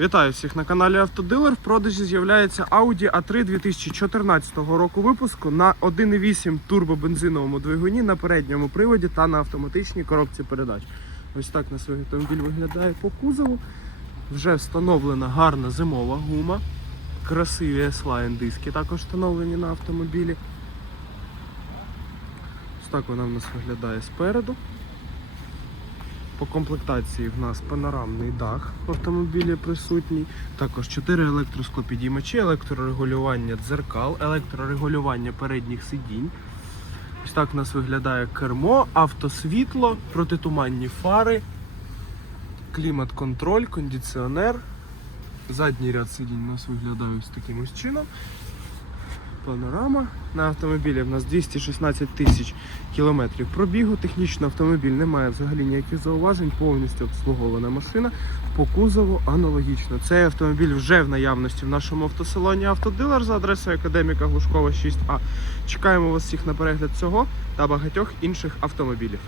Вітаю всіх на каналі Автодилер. В продажі з'являється Audi A3 2014 року випуску на 1,8 турбобензиновому двигуні на передньому приводі та на автоматичній коробці передач. Ось так на свій автомобіль виглядає по кузову. Вже встановлена гарна зимова гума. Красиві S-Line диски також встановлені на автомобілі. Ось так вона в нас виглядає спереду. По комплектації в нас панорамний дах в автомобілі присутній. Також 4 електросклопідіймачі, електрорегулювання дзеркал, електрорегулювання передніх сидінь. Ось так у нас виглядає кермо, автосвітло, протитуманні фари, клімат-контроль, кондиціонер. Задній ряд сидінь у нас виглядає ось таким ось чином. Панорама. На автомобілі в нас 216 тисяч кілометрів пробігу. Технічно автомобіль не має взагалі ніяких зауважень, повністю обслугована машина. По кузову аналогічно. Цей автомобіль вже в наявності в нашому автосалоні Автодилер за адресою Академіка Глушкова 6А. Чекаємо вас всіх на перегляд цього та багатьох інших автомобілів.